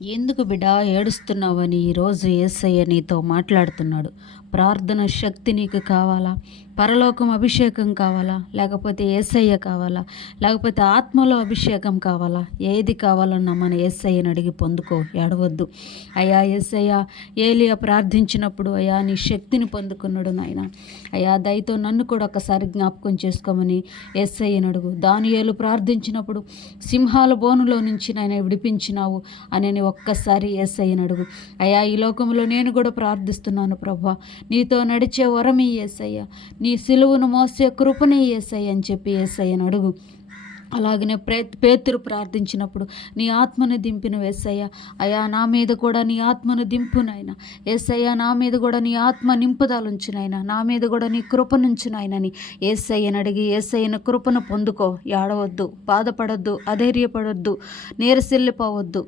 ఎందుకు బిడ్డా ఏడుస్తున్నావని ఈరోజు యేసయ్య నీతో మాట్లాడుతున్నాడు. ప్రార్థన శక్తి నీకు కావాలా? పరలోకం అభిషేకం కావాలా? లేకపోతే యేసయ్య కావాలా? లేకపోతే ఆత్మలో అభిషేకం కావాలా? ఏది కావాలన్నా మన యేసయ్యని అడిగి పొందుకో, ఏడవద్దు. అయ్యా యేసయ్య, ఏలియా ప్రార్థించినప్పుడు అయ్యా నీ శక్తిని పొందుకున్నాడు నాయన. అయ్యా దయతో నన్ను కూడా ఒకసారి జ్ఞాపకం చేసుకోమని యేసయ్యని అడుగు. దానియేలు ప్రార్థించినప్పుడు సింహాల బోనులో నుంచి నాయన విడిపించినావు అని ఒక్కసారి యేసయ్యని అడుగు. అయ్యా ఈ లోకంలో నేను కూడా ప్రార్థిస్తున్నాను ప్రభా, నీతో నడిచే వరమి యేసయ్య, నీ సిలువను మోసే కృపని యేసయ్య అని చెప్పి యేసయ్యని అడుగు. అలాగనే పేతురు ప్రార్థించినప్పుడు నీ ఆత్మను దింపిన యేసయ్య, అయ్యా నా మీద కూడా నీ ఆత్మను దింపు నాయన. యేసయ్య నా మీద కూడా నీ ఆత్మ నింపుదలుంచు నాయన, నా మీద కూడా నీ కృపనుంచు నాయనని యేసయ్యని అడిగి యేసయ్యను కృపను పొందుకో. ఏడవద్దు, బాధపడొద్దు, అధైర్యపడొద్దు, నీరసిల్లిపోవద్దు.